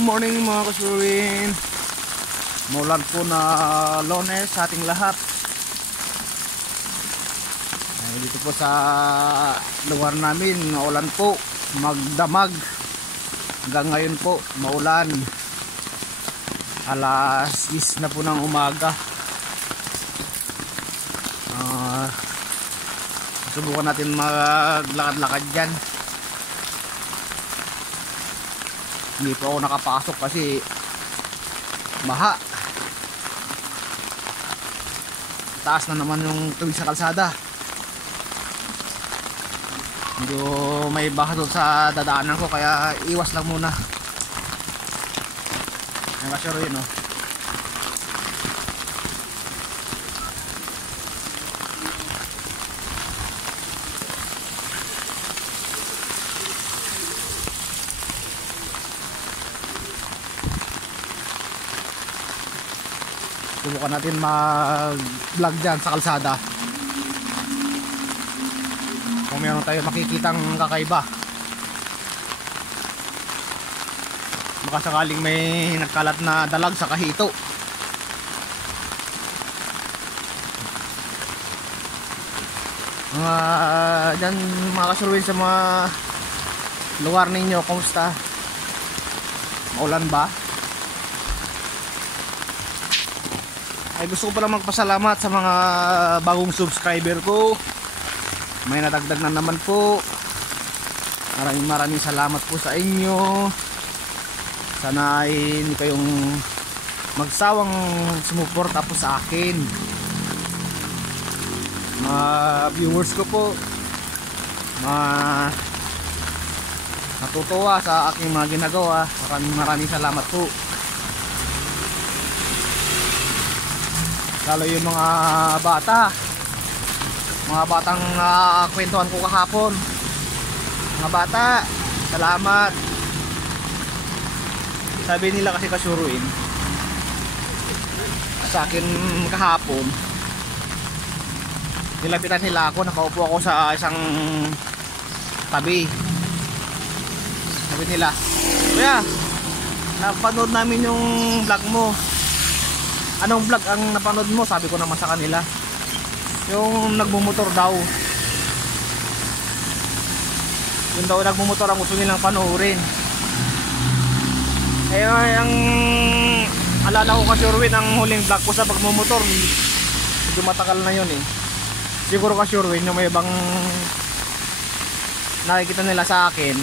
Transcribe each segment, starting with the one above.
morning mga kasurin. Maulan po na Lunes sa ating lahat. Dito po sa lugar namin, maulan po, magdamag. Hanggang ngayon po, maulan. Alas 10 na po ng umaga. Subukan natin maglakad-lakad dyan. Hindi po ako nakapasok kasi baha. Taas na naman yung tubig sa kalsada. Hindi may baha doon sa dadaanan ko, kaya iwas lang muna. Ang kasyaro yun, oh. Subukan natin mag-vlog dyan sa kalsada. Kung meron tayo makikitang kakaiba. Baka sakaling may nagkalat na dalag sa kahito. Dyan mga kasurwin sa mga lugar ninyo, kumusta? Maulan ba? Ay, gusto ko pala magpasalamat sa mga bagong subscriber ko. May nadagdag na naman po. Maraming salamat po sa inyo. Sana ay hindi kayong magsawang sumuporta po sa akin. Mga viewers ko po, natutuwa sa aking mga ginagawa. Maraming salamat po. Lalo yung mga batang kwentuhan ko kahapon. Mga bata, salamat. Sabi nila kasi kasuruin sa akin kahapon, nilapitan nila ako, nakaupo ako sa isang tabi. Sabi nila, kuya, napanood namin yung vlog mo. Anong vlog ang napanood mo? Sabi ko naman sa kanila, yung nagmumotor daw. Yung daw nagmumotor ang gusto nilang panoorin. Eh, ang alala ko kasi Urwin, ang huling vlog ko sa pagmumotor, medyo matagal na yun eh. Siguro kasi Urwin, yung may ibang nakikita nila sa akin,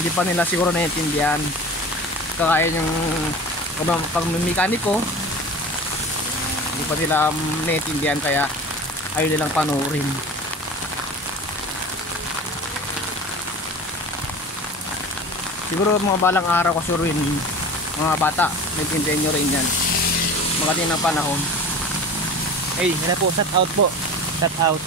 hindi pa nila siguro naiintindihan. Kagaya yung pagmemekaniko, hindi pa nila naiintindihan, kaya ayaw nilang panoorin. Siguro mga balang araw kasi rin, mga bata, naiintindihan nyo rin yan. Magating ng panahon. Hey, yun na po, shout out po. Shout out.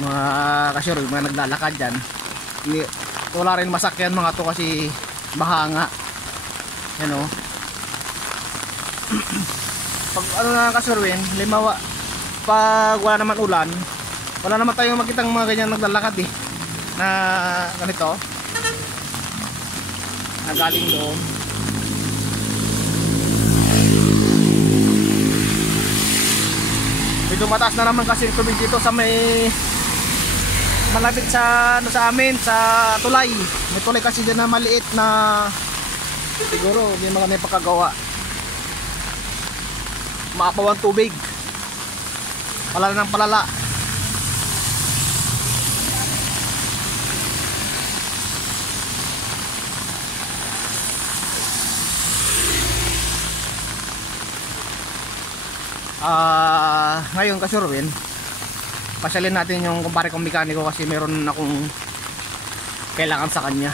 Mga kasyur, mga naglalakad dyan, wala rin masakyan mga to kasi bahanga. Yan o. Pag ano na kasurwin, limawa, pag wala naman ulan, wala naman tayong makitang mga ganyan naglalakad eh, na ganito, na galing doon. Medyo mataas na naman kasi tubig dito sa may malapit sa ano sa amin, sa tulay. May tulay kasi dyan na maliit na siguro may mga may pagkagawa. Maapaw ang tubig. Palala ng palala. Ngayon kasurwin, pasyalin natin yung kumpare kong mekaniko kasi meron akong kailangan sa kanya.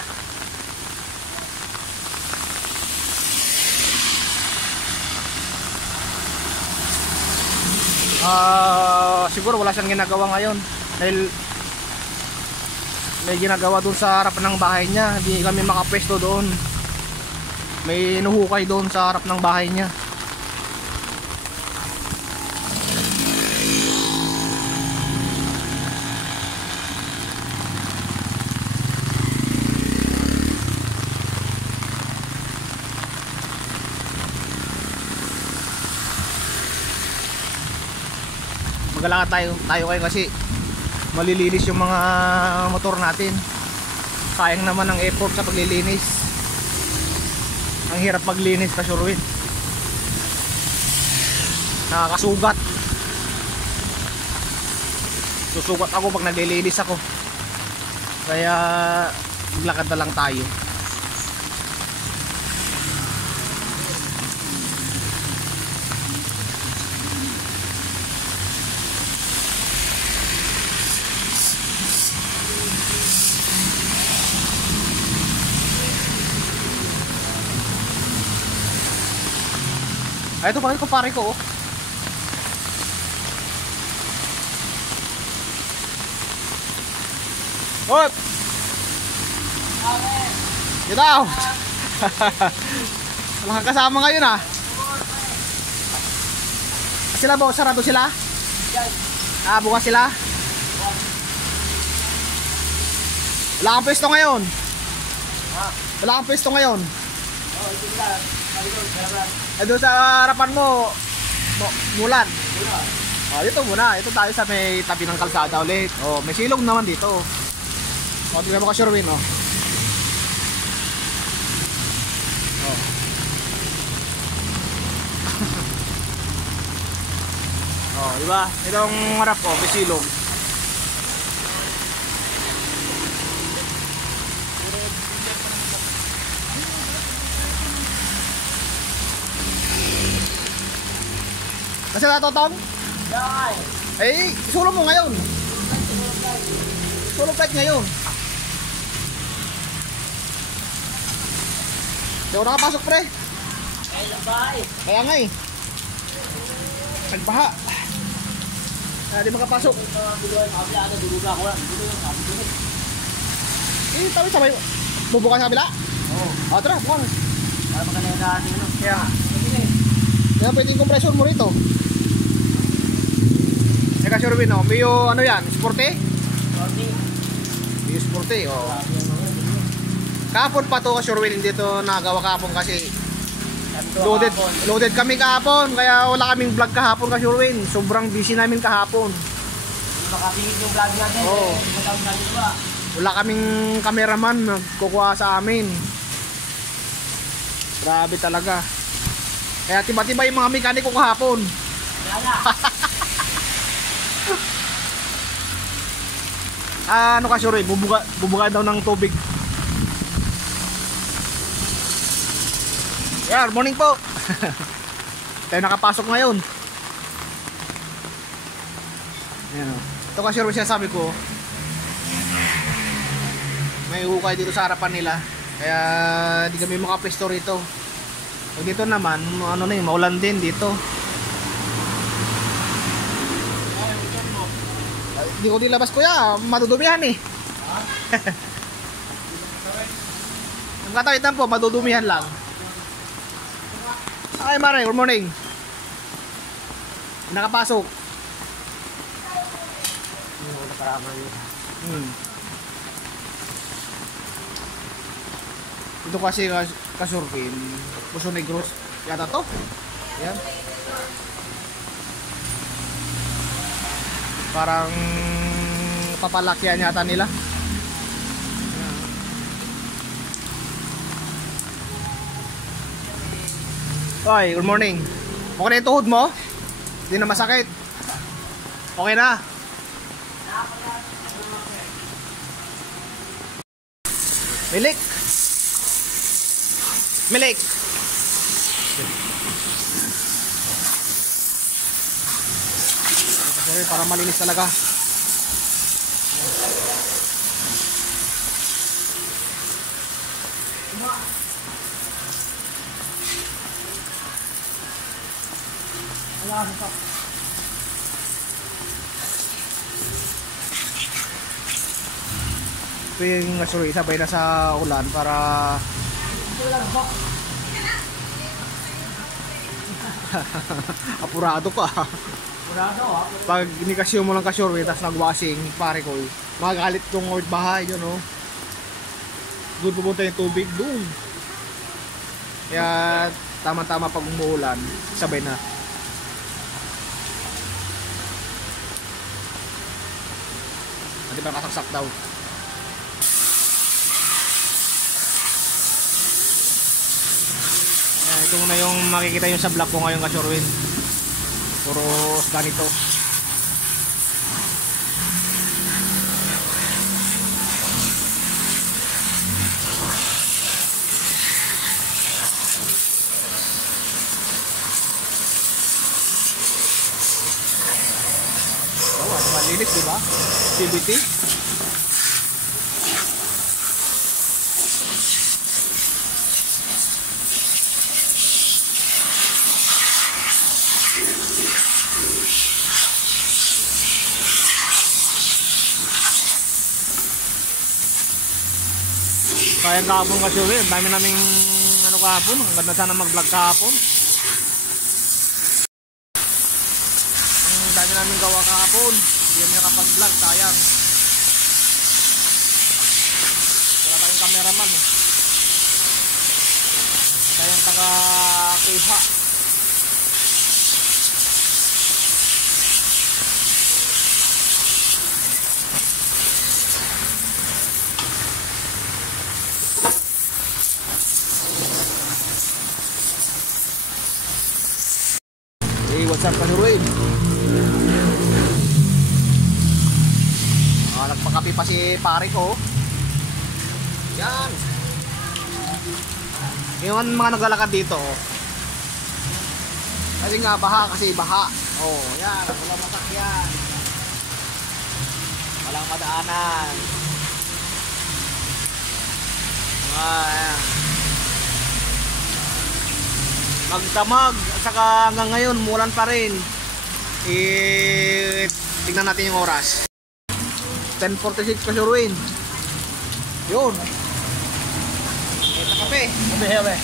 Siguro wala siyang ginagawa ngayon dahil may ginagawa doon sa harap ng bahay niya. Hindi kami makapwesto doon. May nuhukay doon sa harap ng bahay niya. Maglalakad tayo kayo kasi malilinis yung mga motor natin. Sayang naman ang effort sa paglilinis. Ang hirap maglinis ka Sherwin. Nakakasugat. Susugat ako pag naglilinis ako. Kaya maglakad na lang tayo. Ay, ito pala yung kumpare ko, oh. Hop! Get out! Wala kang kasama ngayon, ah. Sila ba? Sarado sila? Ah, bukas sila? Wala kang pwesto ngayon? Wala kang pwesto ngayon? Doon sa harapan mo, Mulan. Oh, dito muna. Ito tayo sa may tabi ng kalsada ulit. Oh, may silong naman dito. Oh, tingnan mo ka Sherwin, oh. Oh. Oh, di ba? Itong harap ko, may silong. Kasi natotong? Eh, sulong mo ngayon. Sulong kahit ngayon. Di ako nakapasok pre. Kaya nga eh. Nagbaha. Kaya di makapasok. Eh, tabi sabay. Bubuka sa kabila? Oo. Oh, tara, buka. Para maganda yung daan nyo. Kaya nga. Kaya pwede yung compressor mo rito. Teka Sherwin, oh. May yung ano yan? Sporty? May yung sporty, oh. Kahapon pa to Sherwin, hindi to nagawa kahapon kasi loaded kami kahapon. Kaya wala kaming vlog kahapon ka Sherwin. Sobrang busy namin kahapon. Makapingit yung vlog natin. Oo. Wala kaming cameraman nagkukuha sa amin. Grabe talaga. Kaya tiba-tiba yung mga mekaniko kahapon. Ano ka Sherwin, bubuga daw ng tubig. Yeah, morning po. Tayo nakapasok ngayon. Ayan, oh. Ito ka Sherwin, sinasabi ko, may hukay dito sa harapan nila. Kaya di kami makapesto rito. Pag dito naman, ano na yun, maulan din dito. Hindi ko dilabas kuya, madudumihan eh. Ang katawitan po, madudumihan lang. Ay Mare, good morning. Nakapasok. Ito kasi kasurfin, Puso Negros yata to. Yan. Parang papalakyan yata nila. Oy, good morning. Okay na yung tuhod mo? Hindi na masakit? Okay na? Milik. Milik. Sorry, para malinis talaga. Ito yung sorry, sabay na sa ulan para apurado ka. Pag inikasyon mo lang ka sure tapos nag-washing, pare ko, magagalit yung old bahay yun, no? Doon pupunta yung tubig doon. Kaya tama-tama pag umuulan, sabay na. di ba kasaksak daw. Ito na yung makikita yung sa vlog ko ngayon ka-Shorwin. Puro ganito. Oh, ano malinis, diba? CBT. Kaya kahapon kasi ulit, dami naming ano kahapon, ang ganda sana mag-vlog kahapon. Ang dami namin gawa kahapon, hindi kami nakapag-vlog, sayang. Wala tayong cameraman eh. Sayang taga-kiha. Hey, what's up, Kanuruin? Nagpakapi pa si pare ko. Yan. Yung mga naglalakad dito. Kasi nga, baha kasi baha. Oh, yan. Walang masakyan. Walang madaanan. Yan. Magdamag at saka hanggang ngayon mulan pa rin. Tignan natin yung oras. 10:46 pa Shorwin. Yun. Ito kape. Kape.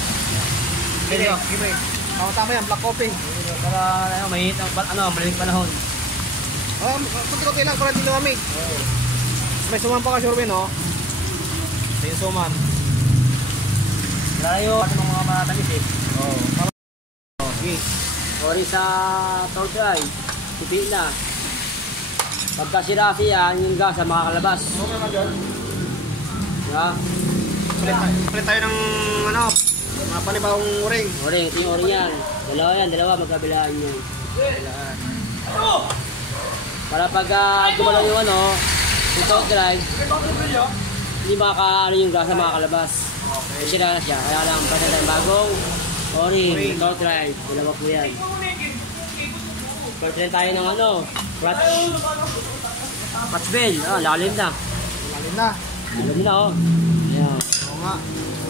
Gimme. Tama yan, black coffee. Para mahit ang malamig panahon. Kunti-kunti lang para hindi lumamig. May suman pa ka Shorwin, oh. May suman. Layo at mga matamis eh. Oh. Okay. Ori sa tortay, pipi na. Pagka sirasi yan, yung gasa makakalabas. Okay na dyan. Diba? Palit tayo ng ano, mga panibawang uring. Oring, ito yung oring yan. Dalawa, magkabilaan yun. Para pag gumalaw yung ano, yung top drive, hindi yung gasa makakalabas. Okay. Sira na siya, kaya lang pati tayong bagong oring, top drive. Dalawa po yan. Pagpilin tayo ng ano, clutch bell. Lalim na. Lalim na. Lalim na oh. Ayan. Oo nga.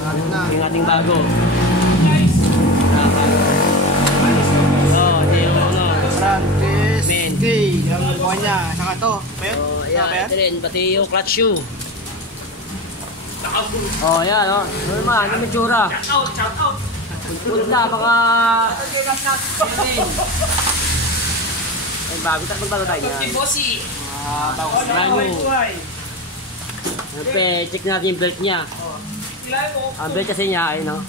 Lalim na. Yung ating bago. Ito yung ano. Francis Men. K. Yung buwan niya. Saka ito. Ayan, ito rin. Pati yung clutch shoe. Ayan oh. Normal, ano may tsura? Punta, baka... Ay, magbago tayo niyan. Brand new. Check natin yung belt niya. Ang belt kasi niya ay no.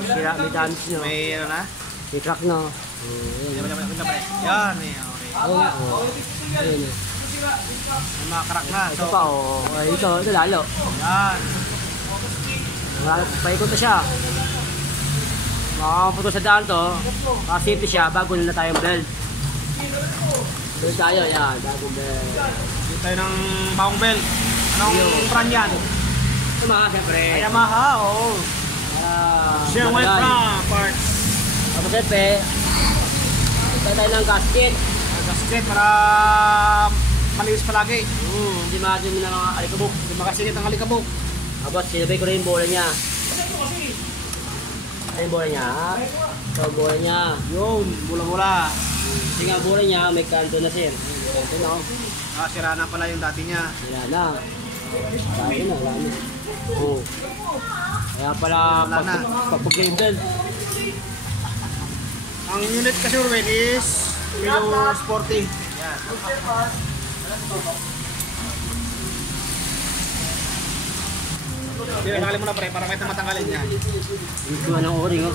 Sira, may damage no. May ano na? May crack no. Yan eh. Okay. Oo nga. Ayun eh. May mga crack na. Ito pa oh. Ito lalo. Yan. Paikot na siya. Makakaputo sa daan to. Safety siya bago na tayong belt. Belt tayo, yan. Bagong belt. Dito tayo ng bagong belt. Anong brand yan? Yamaha, siyempre. Yamaha, oo. Sherwin parts. Tapos siyempre, tayo ng gasket. Gasket para malinis palagi. Hindi makadumi ng mga alikabok. Hindi makasingit ang alikabok. Tapos sinabay ko rin yung bola niya. Ay, yung bola niya. Ito yung bola niya. Yun, mula-mula. Kasi nga bola niya, may kanto na sir. Ito na oh. Sira na pala yung dati niya. Sira na. Sabi na, wala na. Oo. Kaya pala pag-game belt. Ang unit kasi Shorwin is yung sporty. Yan. Tanggalin mo na pre, para kahit na matanggalin niya. Ito ng o-ring oh.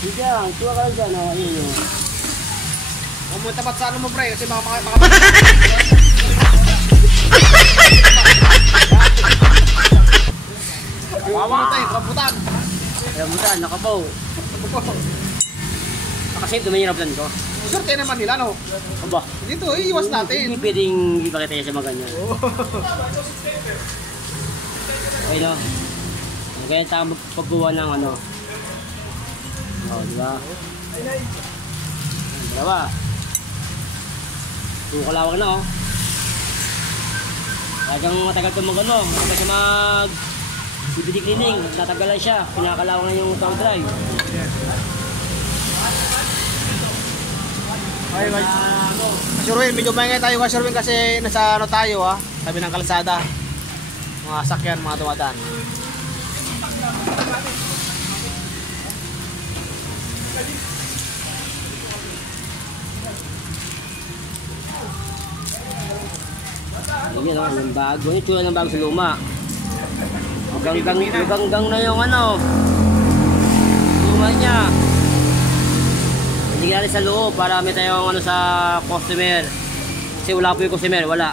Hindi yan, tuwa ka lang dyan oh. Ayun oh. Huwag mo tapat sa ano mo pre, kasi baka Wawa! Rambutan! Rambutan, nakabaw. Nakasave naman yung rambutan ko. Swerte naman nila, no? Aba, Dito, iiwas natin. hindi pwedeng ipakita niya sa mga ganyan. Okay, no? Kaya tayo paggawa ng ano. O, diba? Dalawa. Kalawak na, oh. Talagang matagal ito mag-ano. Matagal siya BBD cleaning. Natagalan siya. Pinakalawak na yung tow drive. Okay, Kasherwin, medyo maingay tayo Kasherwin kasi nasa ano tayo ha, tabi ng kalsada. Mga sakyan, mga dumadaan. Ayan o, yung bago. Yung tsura ng bago sa luma. Hanggang na yung ano. Luma niya. Hindi natin sa loob para may tayong ano sa customer. Kasi wala po yung customer, wala.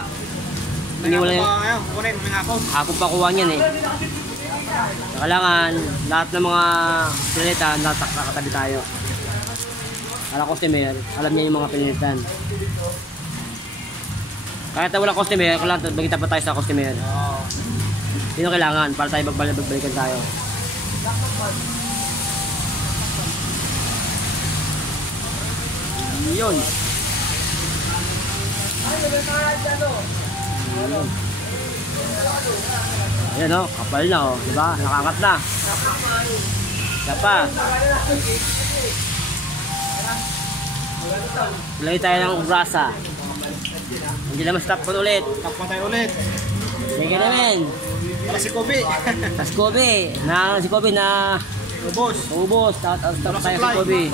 Hindi wala yung... Kunin, may hapon. Hapon pa kuha niyan eh. Kailangan, lahat ng mga pinilitan, nakatabi tayo. Para customer, alam niya yung mga pinilitan. Kahit wala customer, kailangan magkita pa tayo sa customer. Yun ang kailangan para tayo magbalikan tayo. Yun. Ayan o, kapal na o, diba? Nakakat na. Isa pa. Lagay tayo ng grasa. Hindi naman stop ko ulit. Stop pa tayo ulit. Sige namin. Para si Kobe. Si Kobe na ubos. Stop tayo si Kobe.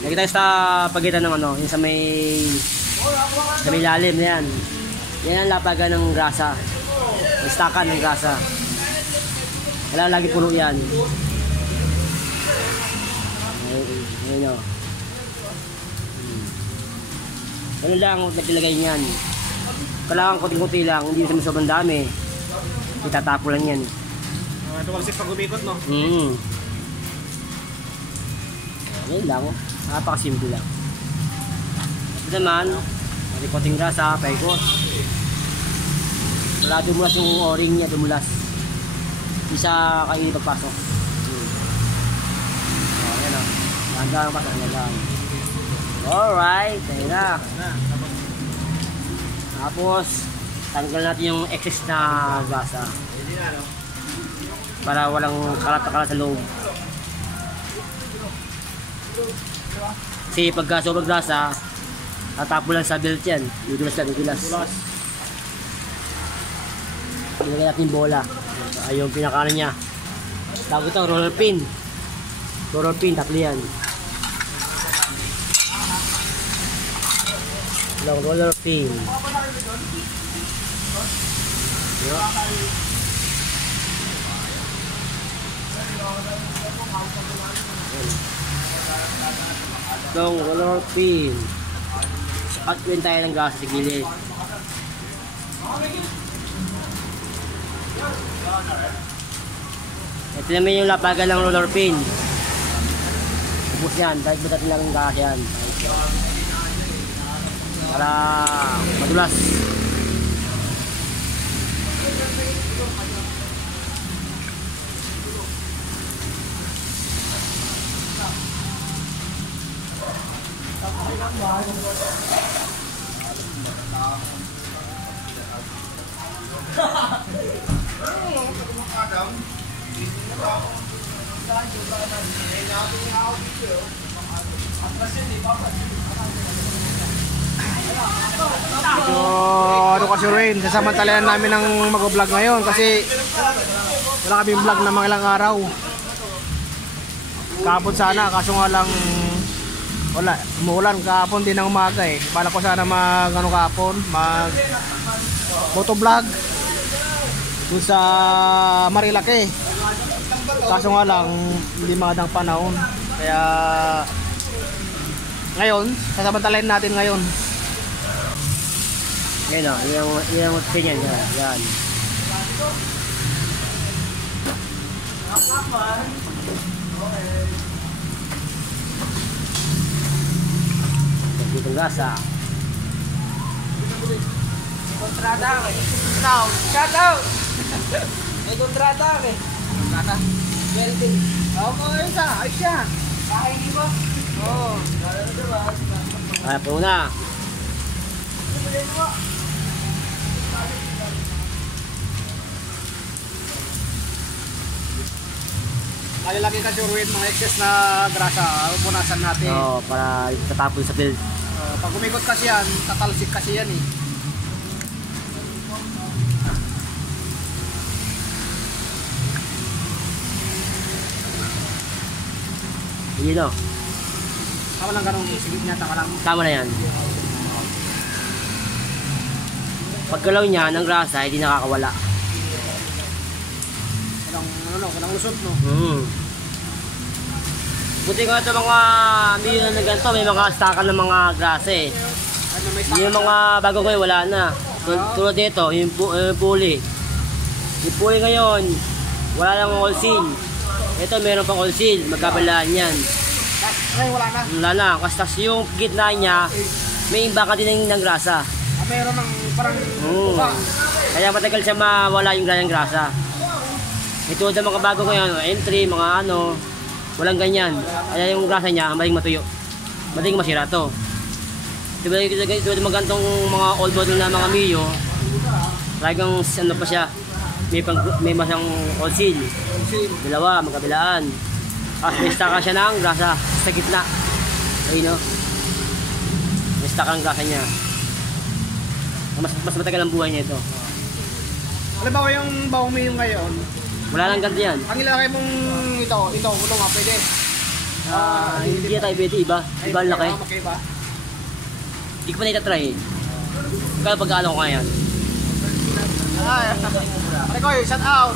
Lagi tayo sa pagitan ng ano, yung sa may lalim na yan. Yan ang lapagan ng grasa. May stakan ng grasa. Wala lagi puno yan. Ayun o. Ano lang nagilagay niyan. Kailangan kunti-kunti lang, hindi naman sobrang dami. Itatapo lang yan. Ito kasi pag umikot, no? Ayun lang. Napakasimple lang. Ito naman, konting grasa, paikot. Wala dumulas yung o-ring niya, dumulas. Hindi siya kayo pagpasok. Ayan o. Hanggang pasok niya lang. Alright, ayun na. Tapos, tanggal natin yung excess na grasa. Para walang kalat-kalat sa loob. Kasi pagka sobrang grasa, tatapo lang sa belt yan. Dudulas lang, dudulas. Ilagay natin yung bola. Ay yung pinakaano niya. Tawag ito, roller pin. Roller pin, tatlo yan. Long roller pin. Long roller pin. At yun tayo ng gas sa gilid. Ito naman yung lapagan ng roller pin. Ubus yan, dahil ba't natin lang yung gas yan. Para madulas. So, ano Kasherwin, sasamantalayan namin ng mag-vlog ngayon kasi wala kami vlog na mga ilang araw. Kahapon sana, kaso nga lang wala, umuulan kahapon din ng umaga eh. Bala ko sana mag ano kahapon, mag motovlog dun sa Marilake. Kaso nga lang, hindi magandang panahon. Kaya ngayon, sasamantalahin natin ngayon. Yan o, yung opinion niya. Yan. Itong gasa. Kontrata kay. Now, shout out. May kontrata kay. Kontrata. Welding. Okay, isa. Ay siya. Bahay ni mo. Oo. Kaya po na. Lalagay ka sure with mga excess na grasa. Punasan natin. Oo, para tatapon sa build. Pag umikot kasi yan, tatalsik kasi yan eh. Yun o. Tama lang ganun, sigit niya, tama lang. Tama na yan. Paggalaw niya ng grasa, hindi nakakawala. Kanang lusot, no? Buti nga ito mga milyon na ganito, may mga stakan ng mga grasa eh. Yung mga bago ngayon, wala na. Tulad dito, yung pulley. Yung pulley ngayon, wala lang all seal. Ito meron pang all seal, magkabalaan yan. Ay, wala na. Wala na, kasi yung gitna niya, may imbaka din ng grasa. Meron ng parang upa. Kaya matagal siya mawala yung grasa. Ito sa mga bago ngayon, entry, mga ano, walang ganyan. Kaya yung grasa niya, madaling matuyo. Madaling masira to. Diba yung magantong mga old model na mga Mio, talagang ano pa siya, may masang all seal. Dalawa, magkabilaan. Tapos may staka siya ng grasa sa gitna. Ayun o. May staka ng grasa niya. Mas matagal ang buhay niya ito. Alam ba yung bawang Mio ngayon? Wala lang ganito yan. Ang ilagay mong ito, ulo nga pwede. Hindi tayo pwede, iba. Iba ang laki. Magkaiba. Hindi ko pa na-try eh. Kaya pag-ano ko ngayon. Ay, ano ko yun, shout out.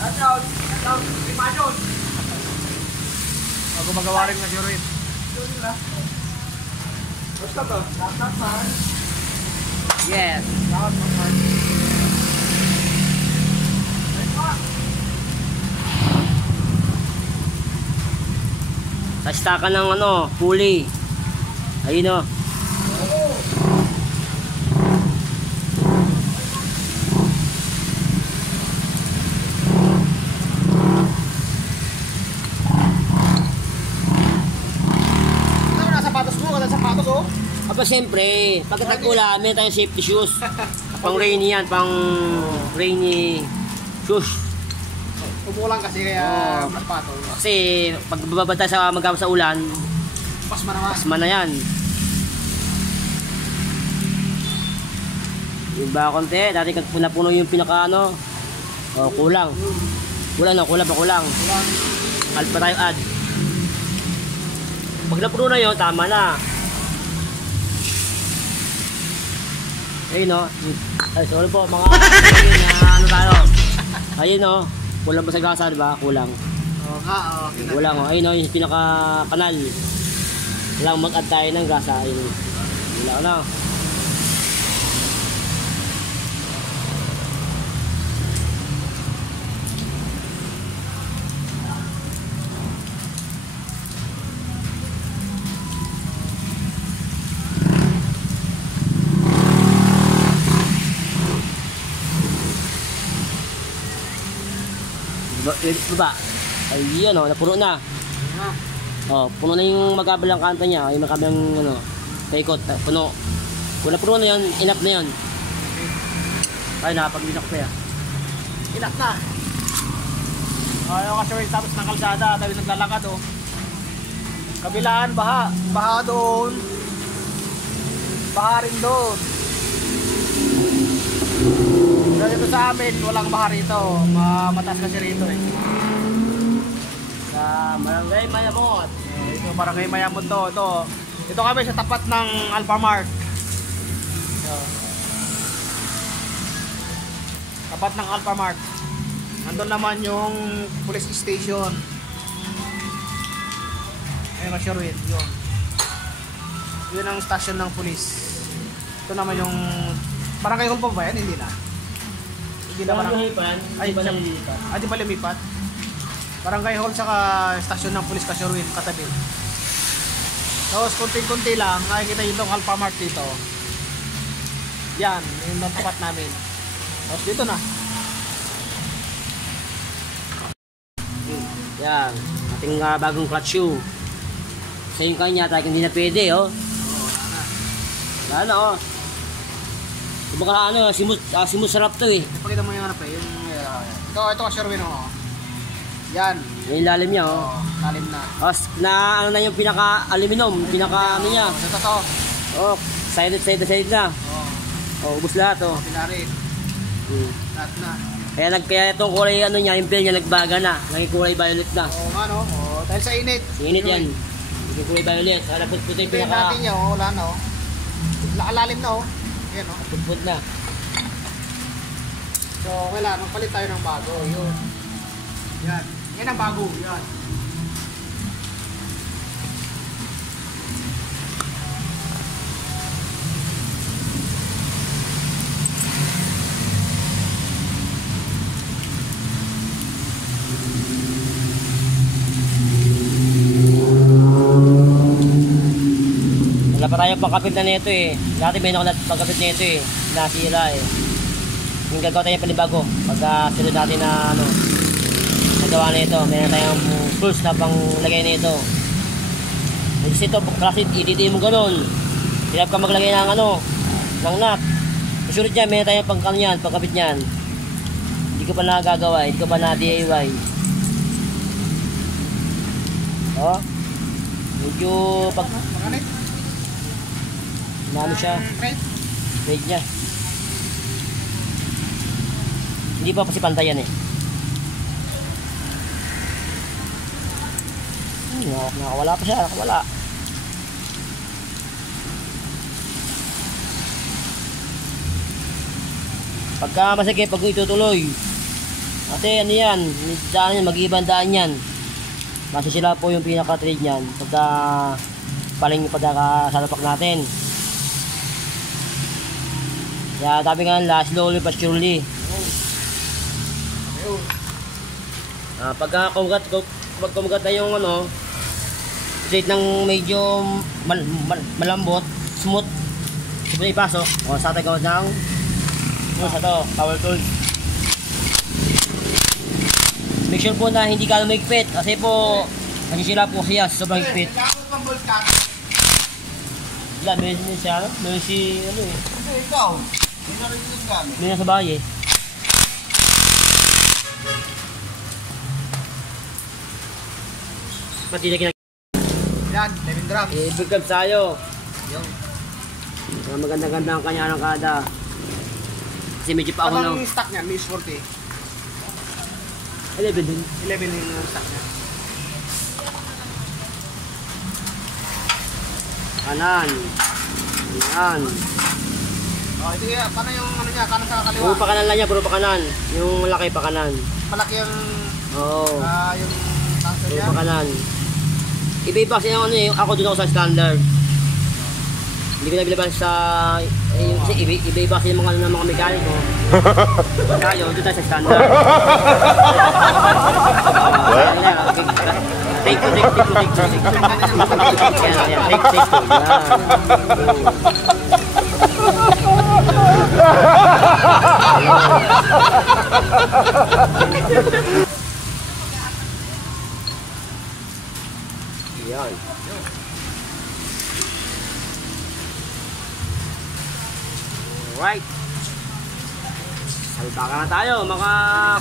Shout out. Shout out. Passion. Gumagawa rin nga si Ruin. Basta ba? Shout man. Yes. Shout man. Sa ka ng ano, pulley. Ayun o. Aba siyempre, pag tag-ulan, may tayong safety shoes. Pang rainy yan, pang rainy shoes. Umulan kasi kaya sapatos. Kasi pag bababa tayo sa magkama sa ulan, Pasma naman. pasma na yan. Yung ba konti, dati kag puno yung pinaka ano, kulang. Kulang na, kulang. Add pa tayo add. Pag napuno na yun, tama na. Ayun o. Ay, sorry po mga ano tayo. Ayun o. Kulang pa sa gasa, diba? Kulang. Oo nga, okay. Kulang o. Ayun o, yung pinaka kanal. Walang mag-add tayo ng gasa. Ayun. Wala na. Baba. Ay, yun o, napuno na. Puno na yung magkabilang kanto niya. Yung magkabilang, ano, paikot, puno. Kung napuno na yun, enough na yun. Ay, nakapag-enough pa yan. Inak na. Ayaw kasi yung tapos ng kalsada, tayo naglalakad o. Kabilaan, baha. Baha doon. Baha rin doon. Kasi ito sa amin, walang baha rito. Mataas kasi rito eh. Sa Barangay Mayamot. Ito Barangay Mayamot to. Ito kami sa tapat ng Alphamart. Tapat ng Alphamart. Andun naman yung police station. Ayun, Sherwin, yun. Yun ang station ng police. Ito naman yung barangay hall pa ba yan? Hindi na. Hindi na barangay. Ay, di pa lumipat. Barangay hall saka station ng police Sherwin, katabi. Tapos kunti-kunti lang, nakikita yung itong Alphamart dito. Yan, yung tapat namin. Tapos dito na. Yan, ating bagong clutch shoe. Sa yung kanya, tayo hindi na pwede, oh. Wala na, oh. Diba ka ano, simus sarap to, eh. Pakita mo yung ano pa, yung... ito Sherwin, oh. Yan. Yung ilalim niya, oh. Lalim na. Oh, na ano na yung pinaka-aluminum, pinaka-ano niya. Ito to. Oh, side na. Oh, ubos lahat, oh. Pinarin. Lahat na. Kaya itong kulay ano niya, yung pill niya nagbaga na. Naging kulay violet na. Oo nga no. Dahil sa init. Init yan. Naging kulay violet. Hala putput yung Tingnan pinaka... natin niya, wala na oh. Nakalalim na oh. Yan oh. Putput na. So, wala, magpalit tayo ng bago. Yun. Yan. Yan ang bago. Yan. Wala pa tayong pangkapit na nito eh. Dati may nakulat pangkapit nito eh. Nasira eh. Yung gagawa tayo panibago. Pagka sunod natin na ano, nagawa na ito. Meron tayong tools na panglagay na ito. Kasi ito, kasi i-DT mo ganun. Hirap ka maglagay ng ano, ng nut. Susunod dyan, meron tayong pangkapit niyan. Hindi ko pa nagagawa, hindi ko pa na DIY. Oh. Medyo pag... Ano siya? Red niya. Hindi pa kasi pantay yan eh. Nakawala pa siya, nakawala. Pagka masakit, pag itutuloy. Kasi ano yan, daan yan, mag-iibang daan yan. Masisila po yung pinaka-trade niyan. Pagka paling yung pagkakasalapak natin. Kaya sabi nga nila, slowly but surely. Pagka kumagat na yung ano, straight ng medyo malambot, smooth, sabi na ipasok. O, sa tayo gawin ng sa to, power tools. Make sure po na hindi ka lumigpit kasi po masisira po siya sa sobrang higpit. Wala, meron siya, meron si ano eh. Ikaw, hindi na rin yung gamit. Meron sa bahay eh. Pati na kinag... Yan, 11 drums. Big clubs tayo. Yung. Maganda-ganda ang kanya ng kada. Kasi medyo pa ako Ano lang. ang stock niya? Miss 40. 11 din. 11 yung stock niya. Kanan. Yan. Oh, ito kaya, paano yung ano niya? Kanan sa kaliwa? Puro pa kanan lang niya, puro pa kanan. Yung laki pa kanan. Malaki yung... Oo. yung transfer Puro niya. pa kanan. Iba-iba kasi yung ano eh, ako dun ako sa standard. Hindi ko nabilabas sa... kasi iba-iba kasi yung mga, mga mekaniko. Tayo, dun tayo sa standard. Take two. Yan, take two. Yan. Alright. Salita ka na tayo, mga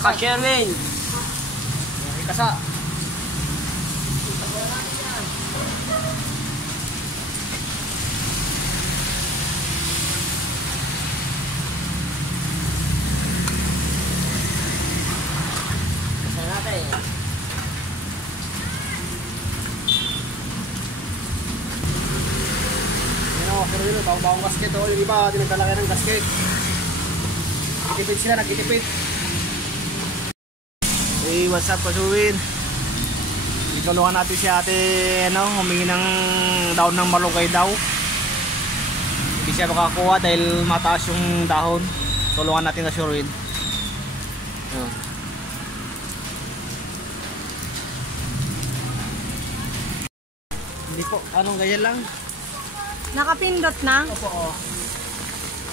ka-Sherwin. Okay, kasa. Kasa natin. Pero yun, bagong gasket oh. Yung iba, dinagdala kayo ng gasket. Nagtipid sila, nagtipid. Hey, what's up, Kasuwin? Itulungan natin si ate, humingi ng dahon ng malunggay daw. Hindi siya makakuha dahil mataas yung dahon. Tulungan natin na Kasuwin. Hindi po, anong ganyan lang? Nakapindot na? Opo, o.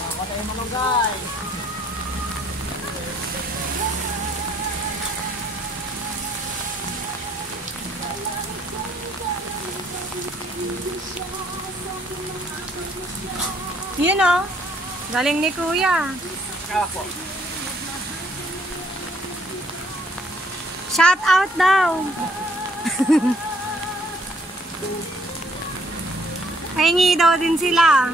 Ako tayo malunggay. Yun o. Galing ni Kuya. Ako. Shout out daw. Pahingi daw din sila.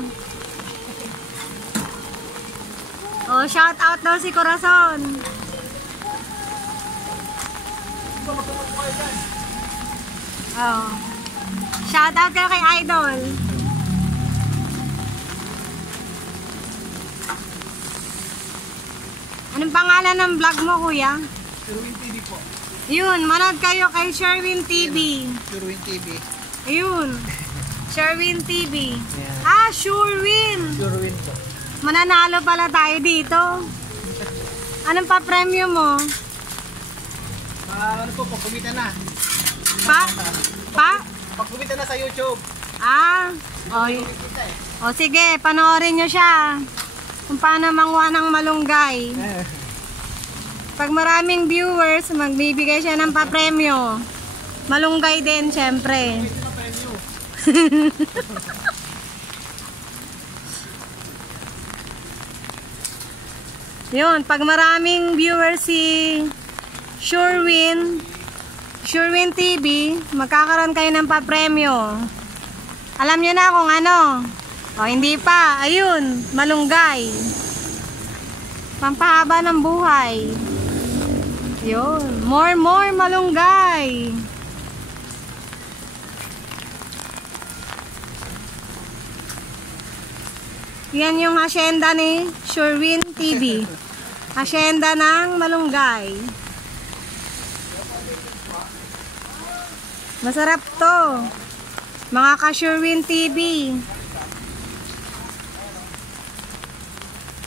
Oh, shout out daw si Corazon. Oh. Shout out ka kay Idol. Anong pangalan ng vlog mo, Kuya? Sherwin TV po. Yun, manood kayo kay Sherwin TV. Sherwin TV. Ayun. Sherwin TV. Yeah. Ah, Sherwin. Sherwin po. Mananalo pala tayo dito. Anong pa-premyo mo? Ano po, pagkumita na. Pa? Pagkumita na sa YouTube. Ah. O sige, panoorin nyo siya. Kung paano manguha ng malunggay. Pag maraming viewers, magbibigay siya ng pa-premyo. Malunggay din, syempre. Yun, pag maraming viewers si Sherwin TV, magkakaroon kayo ng pa-premyo. Alam nyo na kung ano. O, hindi pa. Ayun, malunggay. Pampahaba ng buhay. Yun, more malunggay. Yan yung hacienda ni Sherwin TV. Hacienda ng malunggay. Masarap to. Mga ka-Sherwin TV.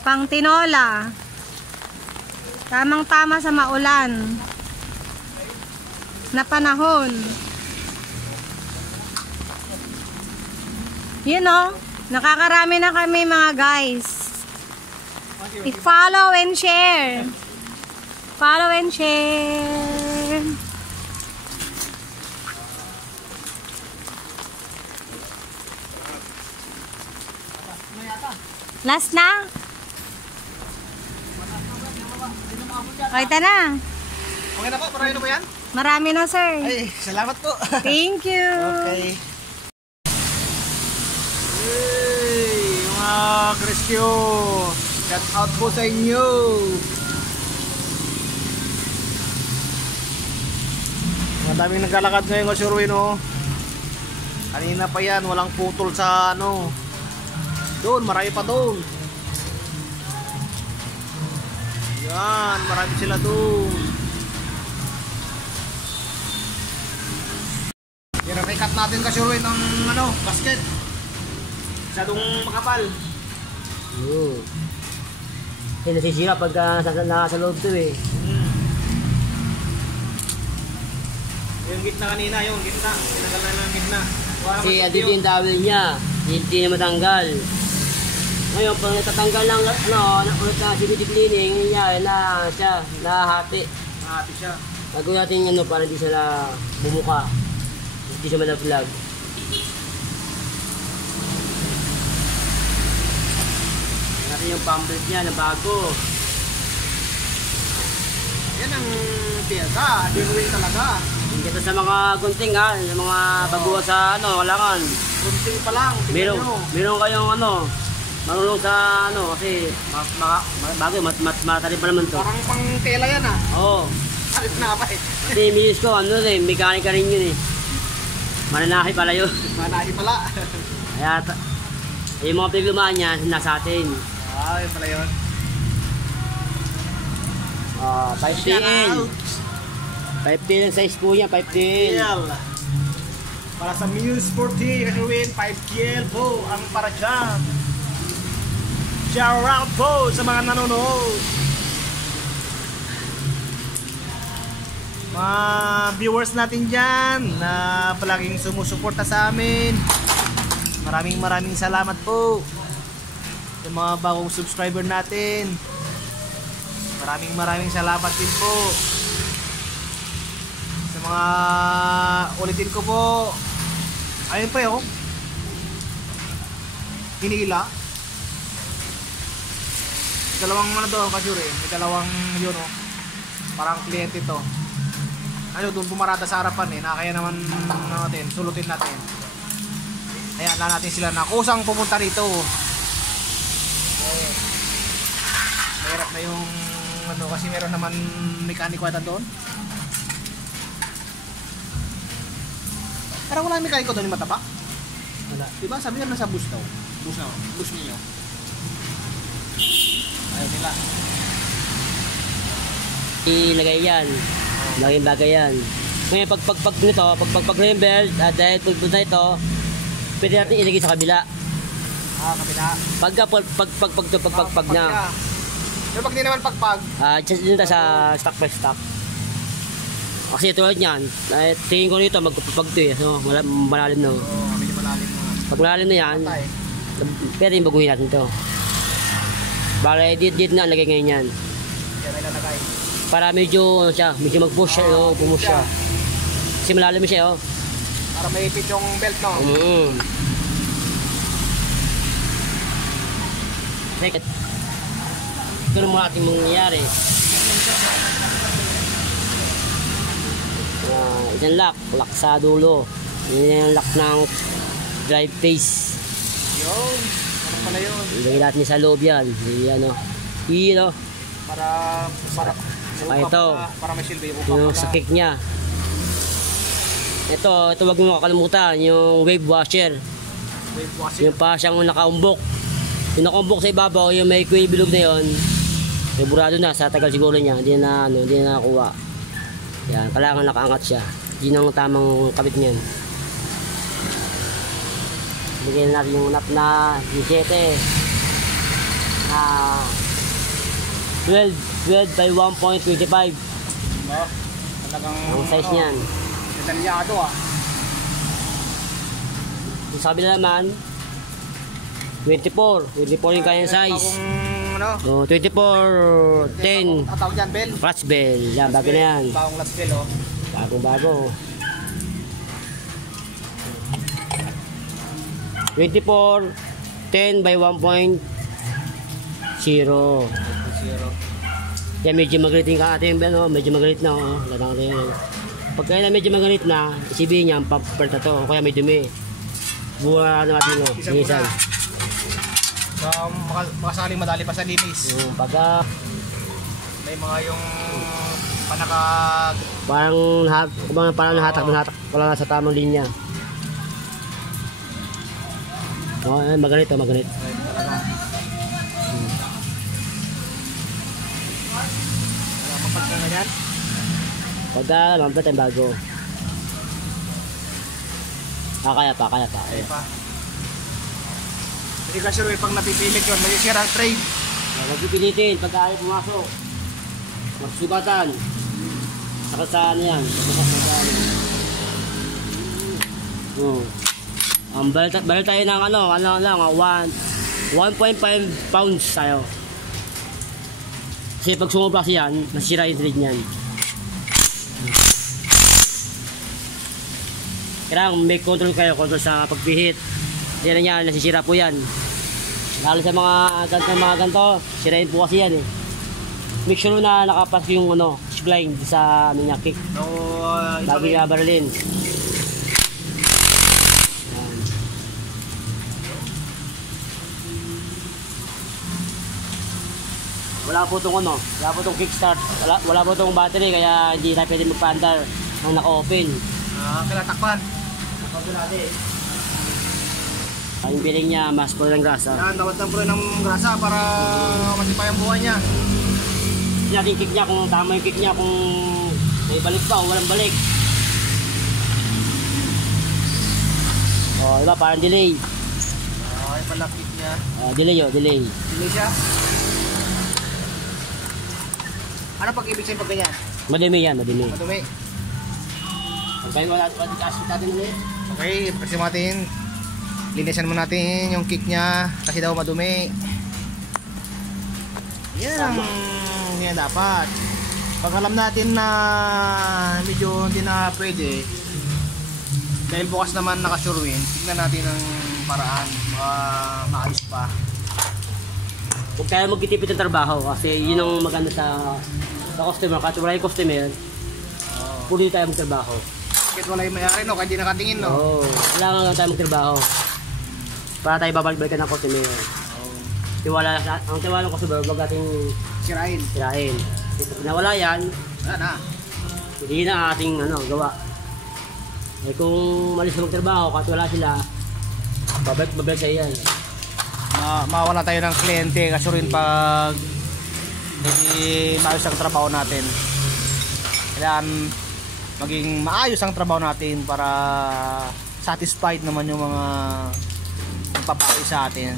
Pang tinola. Tamang-tama sa maulan na panahon. Yun o. Nakakarami na kami mga guys. I-follow and share. Follow and share. Last na? O, ito na. Okay na po, marami na po yan? Marami na, sir. Ay, salamat po. Thank you. Okay. Hey, mga Kristyo. Shout out po sa inyo. Ang daming naglalakad ngayon sa Sherwin, oh. Kanina pa yan, walang putol sa ano. Doon, marami pa doon. Yan, marami sila doon. I-recut natin ka Sherwin ng ano, basket. Masyadong makapal. Hindi nasisira pag nasa loob to eh. Yung gitna kanina, yung gitna. Tinanggal na ng gitna. Kasi adito yung towel niya. Hindi na matanggal. Ngayon, pag natatanggal ng ulit na CBD cleaning, nangyari na siya, nahati. Mahati siya. Gagawin natin yung para hindi sila bumuka. Hindi siya malaglag. Natin yung pamphlet niya na bago. Yan ang piyasa. Sherwin talaga. Hindi ito sa mga gunting ha, sa mga baguha sa kailangan. Kunting pa lang. Tingnan nyo. Meron kayong marunong sa kasi bago, matalim pa naman to. Parang pang tela yan ah. Oo. Alit na pa eh. Kasi minis ko, mekanika rin yun eh. Mananaki pala yun. Manahi pala. Kaya, yung mga piglumaan niya, nasa atin. Ah, yun pala yun. 5 PL. 5 ang size po niya, 5 5TL. Para sa Muse 40, Erwin, 5TL po ang para dyan. Shout out po sa mga nanonood. Mga viewers natin dyan na palaging sumusuporta sa amin. Maraming salamat po. Sa mga bagong subscriber natin. Maraming salamat din po. Sa mga ulitin ko po. Ayun pa yun. Hinila. Dalawang ano to, Kajuri. May dalawang yun oh. Parang kliyente to. Ano doon pumarada sa harapan eh. Kaya naman natin, sulutin natin. Hayaan na natin sila na kusang pumunta rito. Mahirap na yung ano kasi meron naman mekaniko ata doon. Parang wala mekaniko doon yung mataba. Wala. Diba sabi nga nasa bus daw. Bus niyo. Ayaw nila. Ilagay yan. Laging bagay yan. Ngayon pag nito, pag yung belt at dahil pagpunta ito, pwede natin ilagay sa kabila. Kabila. Pag na. Pero pag di naman pagpag. Dito sa stock by stock. Kasi tulad niyan, tingin ko nito magpapag to eh. So, malalim no. Oo, medyo malalim na. Pag malalim na yan, pwede yung baguhin natin to. Bale, dito na lagay ngayon yan. Kaya may lalagay. Para medyo, ano siya, medyo mag-push siya, pumus siya. Kasi malalim siya, oh. Para may ipit yung belt, no? Ito naman ating mangyayari. Isang lock sa dulo. Yan yung lock ng drive face. Yun, ano pala yun? Ilagay natin sa loob yan. Yan, oh. Yun, oh. Para ito. Para may silbi yung sa kick niya. Ito wag mo makakalimutan, yung wave washer. Wave washer. Yung pa siyang nakaumbok. Yung nakaumbok sa ibabaw, yung may kuya bilog na yon. Burado na sa tagal siguro niya, hindi na nakakuha. Yan, kailangan nakaangat siya. Yun ang tamang kabit niyan. Bigyan natin yung nap na 17. 12 by 1.25. No? Talagang Ang size niyan. detalyado ah. Yung sabi na naman 24 yung kanyang size. Ano? 24 10 Ang tawag dyan, bell? clutch bell. Yan, bago na yan. Bagong clutch bell, oh. Bago. 24 10 by 1.0. Yan, medyo magalit ka ating bell, oh. Medyo magalit na, oh. Ladang natin yan. Pag kaya na medyo magalit na, isipin niya ang pamper na to, o kaya may dumi. Buha natin, oh. Isa. Makasaling madali pa sa linis. Pagka may mga yung panaka parang nahatak wala na sa tamang linya. Oh, magalit. wala mapagka na yan. Pagka lampet ang bago. Kaya pa. Hindi ka sure pag napipilit yun, may sira ang trade. Magpipilitin pagka ayaw pumasok. Magsugatan. Saka sa ano yan. Balik tayo ng 1.5 pounds tayo. Kasi pag sumobra siya yan, masisira yung thread niyan. Kailangan may control sa pagpihit. Yan na yan, nasisira po yan. Lalo sa mga ganito, sirain po kasi yan eh. Make sure na nakapasok yung spline sa niya kick. Bago niya baralin. Wala po itong kickstart. Wala po itong battery kaya hindi tayo pwede magpa-andar ng naka-open. Kailangan takpan. Yung piling niya, mas puro ng grasa. Yan, tawad ng puro ng grasa para matipay ang buhay niya. Natin kick niya kung tama yung kick niya, kung May balik pa o walang balik. Oh, diba? Parang delay. Okay, palakit niya. Delay o, delay. Delay siya. Ano pag ibig sabihin pag ganyan? Madumi yan, madumi. Madumi. Pagkain mo natin ulit. Okay, kasi natin. Linisan mo natin yung kick niya kasi daw madumi. Yan ang dapat. Pag alam natin na medyo hindi na pwede, dahil bukas naman naka-Surewin, tignan natin ang paraan, maayos pa. Huwag tayo magtitipid ng trabaho kasi yun ang maganda sa customer. Kahit wala yung customer, puli tayo magtrabaho. Kahit wala yung mayari, no? Kahit di nakatingin, no? Oo, kailangan lang tayo magtrabaho para tayo babalik-balikan ng customer. Tiwala, ang tiwala ng customer, huwag nating Sirain. sirain. Pag nawala yan, Wala na. hindi na ating gawa. Eh kung malis na magtrabaho, kahit wala sila, babalik sa iyan. Mawala tayo ng kliyente kasi rin pag hindi maayos ang trabaho natin. Kailangan maging maayos ang trabaho natin para satisfied naman yung mga nagpapaayos sa atin.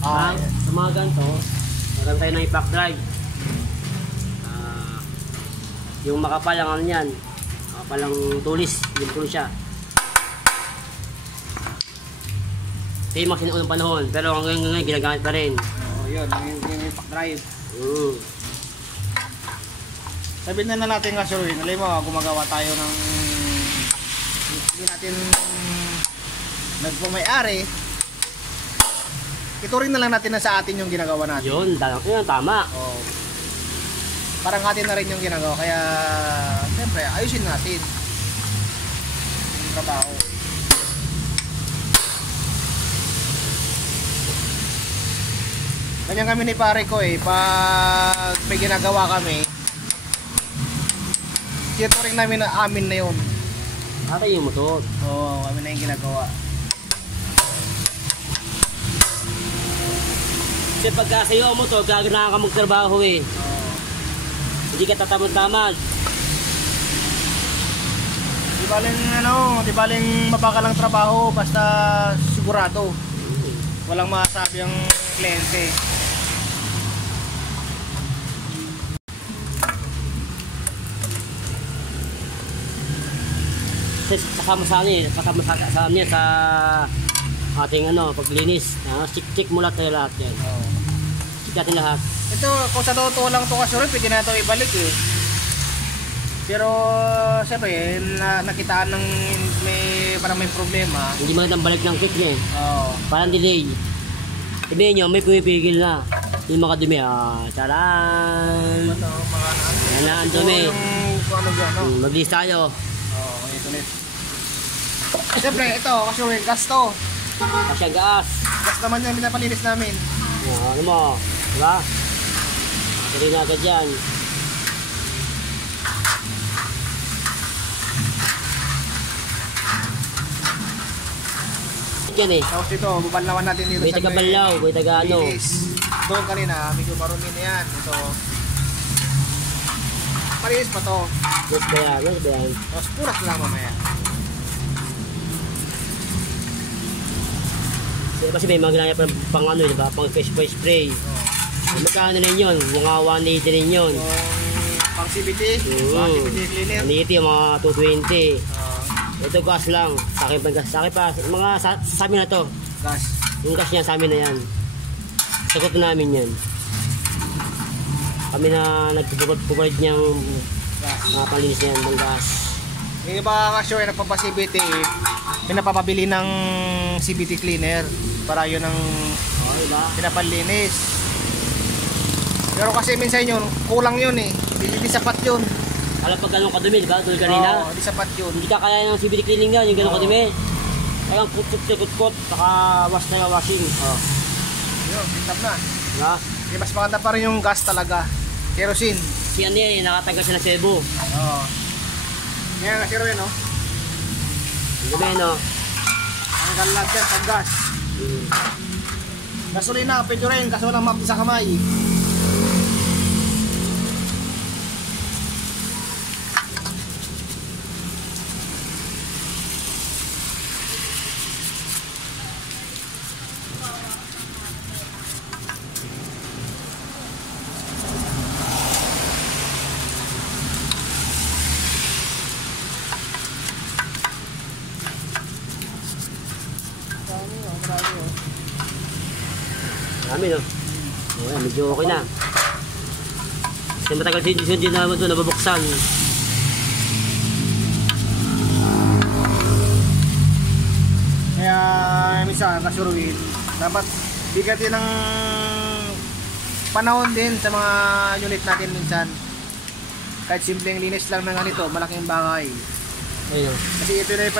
Sa mga ganito, maganda tayo ng impact drive. Yung makapal ang ano yan, makapal ang tulis, yung tulis siya. Ito yung mga sinuunang panahon, pero hanggang ngayon ginagamit pa rin. Yun, yung impact drive. Sabihin na natin nga, sir, alam mo, gumagawa tayo ng hindi natin nagpumayari. Ituring na lang natin na sa atin yung ginagawa natin. Yun tama. Oh. Parang atin na rin yung ginagawa, kaya siyempre ayusin natin yung trabaho. Ganyan kami ni pare ko pag may ginagawa kami, ituring namin na amin na yun. Atay yung motor. Oo, amin na yung ginagawa. Kasi pagka sa'yo ang motor, gaganahan ka magtrabaho eh. Hindi ka tatamad-tamad. Di baling mabaka lang trabaho basta sigurado. Walang masabi ang kliyente. Kasama sa amin sa ating paglinis. Check mo lahat yan. Check natin lahat. Ito, kung sa totoo lang ito kasi rin, pwede na ito ibalik eh. Pero, siyempre, nakitaan ng parang may problema. Hindi magandang balik ng kick niya eh. Oo. Parang delay. Sabihin nyo, may pumipigil na. Yung makadumi, charan! Yan na ang dumi. Mag-list tayo. Oo, ito ulit. Siyempre, ito, kasi rin, gas to. Kasi ang gas. Gas naman yung pinapalinis namin. Ano mo, diba? Tuloy na agad yan. Yan eh. Tapos ito, bubanlawan natin dito May taga-banlaw, may taga-ano. Doon kanina, medyo marumi na yan. Ito. Malinis pa to. Yes ba yan? Yes ba yan? Tapos puras lang mamaya. Kasi may mga ginaya pang ano, diba? Pang spray. Magkano rin yun? Mga 180 rin yun. Yung pang CBT, mga CBT cleaner. 180, mga 220. Ito gas lang. Sa akin pa gas. Sa akin pa. Mga sa amin na to. Gas. Yung gas niya sa amin na yan. Sagot na namin yan. Kami na nagpupulid niyang palinis niyan ng gas. Yung iba nga sure, nagpapa-CBT, pinapapabili ng CBT cleaner para yun ang pinapalinis. Pero kasi minsan yun, kulang yun eh. Hindi sapat yun. Alam pag ganun kadumi, diba? Tulad kanina. Oo, hindi sapat yun. Hindi ka kaya ng CBT cleaning yan, yung ganun kadumi. Kaya kutkot, saka wash na yung washing. Yun, tintap na. Diba? Mas maganda pa rin yung gas talaga. Kerosene. Si ano yan, nakatagal siya ng Cebu. Oo. Ngayon kasi rin, no? Ang gabi, no? Ang galag yan, pag gas. Gasolina, pwede rin, kaso lang mapit sa kamay. Marami, oh. Marami, no? O, yan, medyo okay na. Kasi matagal hindi naman ito nabubuksan. Kaya minsan kasuruin, dapat bigatin ng panahon din sa mga unit natin minsan. Kahit simpleng linis lang ng ganito, malaking bagay. Ayun. Kasi ito na yung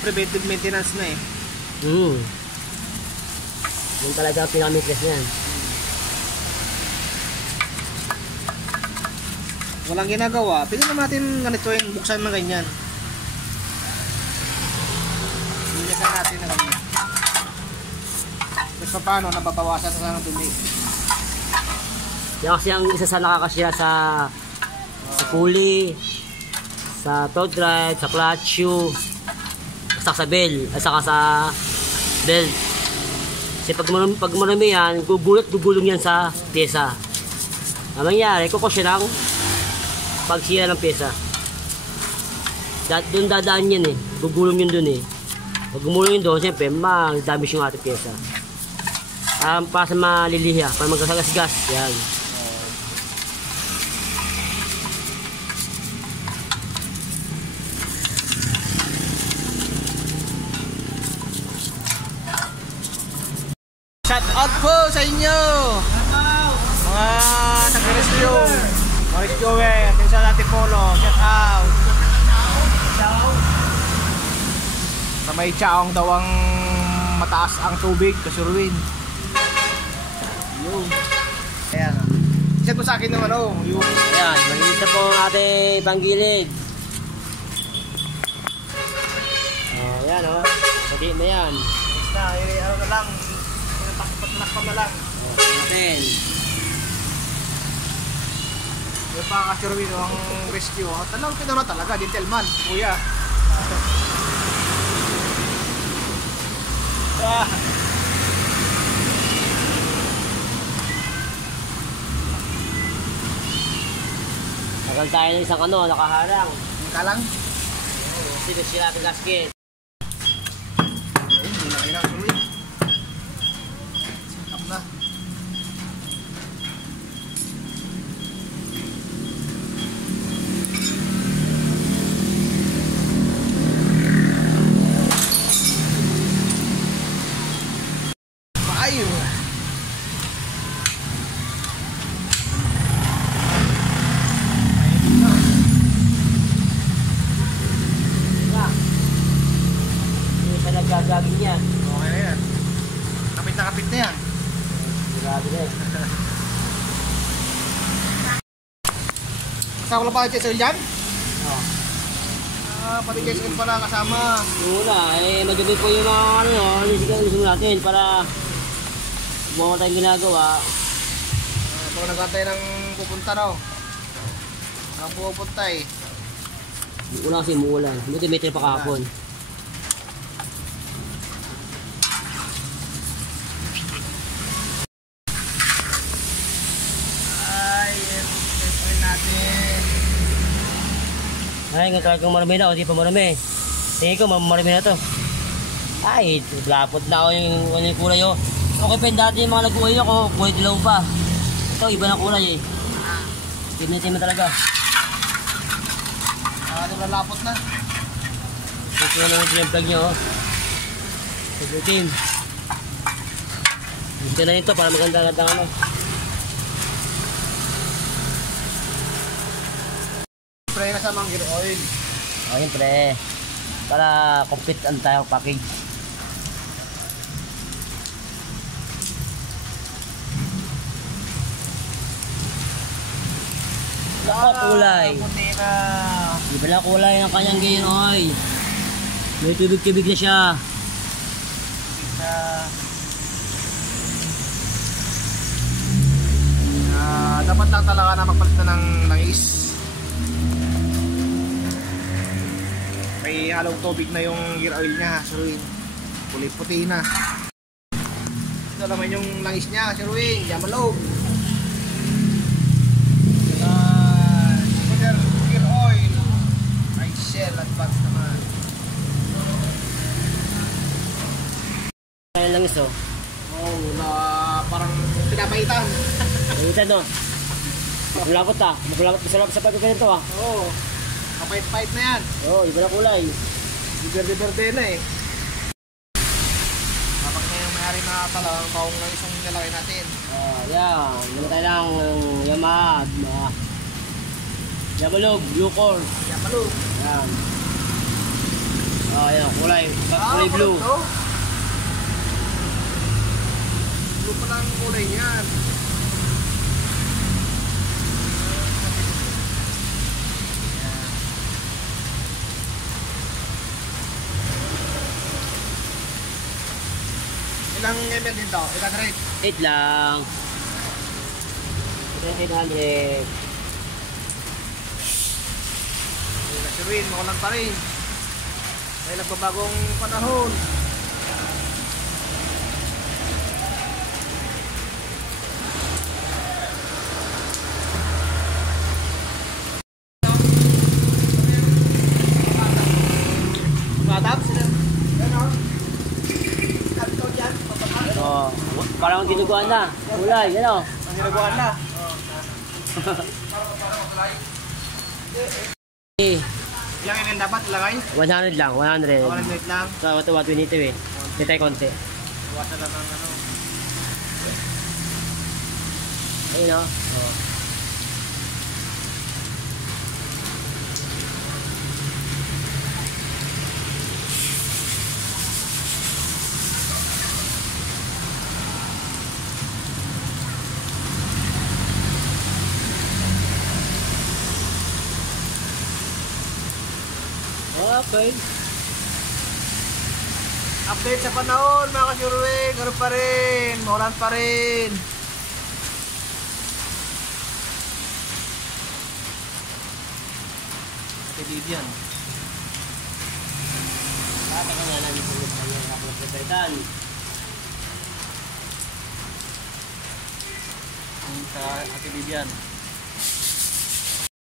preventive maintenance na eh. Yun talaga ang pinaka-maintenance niyan. Walang ginagawa, pwede naman natin ganito yung buksan ng ganyan. Linisan natin na ganyan. Tapos paano, nababawasan na ng dumi. Yan kasi ang isa sa nakakasya sa pulley, sa tow drive, sa clutch shoe, sa bell, at saka sa belt. Kasi pag marami yan, gugulong yan sa pyesa. Ang mangyari, kukosya lang pagsira ng pyesa. Doon dadaan yan eh, gugulong yun doon eh. Pag gumulong yun doon, siyempre, mag-damage yung ating pyesa. Para sa maliliha, para magkasagasgas, yan. Shout out po sa inyo! Mga nag-rescue! Mga rescuer, pinsan natin Polo, shout out! Sa may Chaong daw ang mataas ang tubig, kasuruin. Yun. Ayan. Isa ko sa akin ng ano, yung... Ayan, malinis na po ang ating panggilid. Ayan o, pwede na yan. Basta, ano na lang, pinatakpan na lang. Natin. Yung pakakasuruin ang rescue. Tanong pinura talaga, gentleman, kuya. Tagal tayo ng isang nakaharang. Hindi ka lang. Sino sila ating gasket? Hindi na kayo nakasuruin. Up na. Ayun. Hindi siya naggagagin yan. Okay na yan. Kapit na yan. Grabe na eh. Kasama ko lang pa kay Chesel dyan? Oh. Pati Chesel pala kasama. Yung una, madumi po yung mga lisigan natin para buwan tayong ginagawa. Pag nagantay ng pupunta raw. Ang pupunta eh. Yung una kasi umuulan. Buti may trip pa kahapon. Ay, oil natin. Ay, nga talagang marami na. O di pa marami. Tingin ko, marami na to. Ay, lapot na ako yung kulay o. Okay pa yung dati yung mga nag-uwi ako, kulay dilaw pa. Ito, iba na kulay eh. Tignan mo talaga. Lalapot na. Ito na naman yung plug nyo. Itim. Gusto na nito para maganda-ganda ano. Spray na sa gear oil. O, yun pre. Para complete ang tayo package. Ako kulay. Puti na. Iba na kulay ng kanyang gear oil. May tubig-tubig na siya. Dapat lang talaga na magpalit na ng langis. May halong tubig na yung gear oil niya, Sir Wing. Kulay puti na. Ito naman yung langis niya, Sir Wing. Yamalog. Gear oil. Ay, shell advance naman. kaya lang iso. Oh, na parang pinapaitan. Minsan no. Makulapot ah. Makulapot sa pagkaganito ah. Oo. Kapait-pait na yan. Oo, iba na kulay. Berde-berde na eh. Kapag na yung mayari na talagang kaong lang isang nilaki natin. Yan. Gano'n tayo lang Yamaha. Yamalog, Bucor. Yamalog. Yan. Yan. Kulay blue. Blue pa lang kulay niyan. Ilang ml din to? Ilang rate? 8 lang. 800. Si Ruin, makulang pa rin. Dahil nagbabagong panahon. Matap sila. Parang tinuguan na. Kulay, yan o. Ang ginagawa na. Ilang ml dapat ilagay? 100 lang, 100. 100 lang. So, ito 122 eh. Titay konti. Iwasan lang ng ano. Ayun o. Okay. Update sa panahon mga kasyurwe. Ganoon pa rin. Maulan pa rin. Ate Vivian. Tapos nga namin sa list niya na pagkakaitan. Ate Vivian.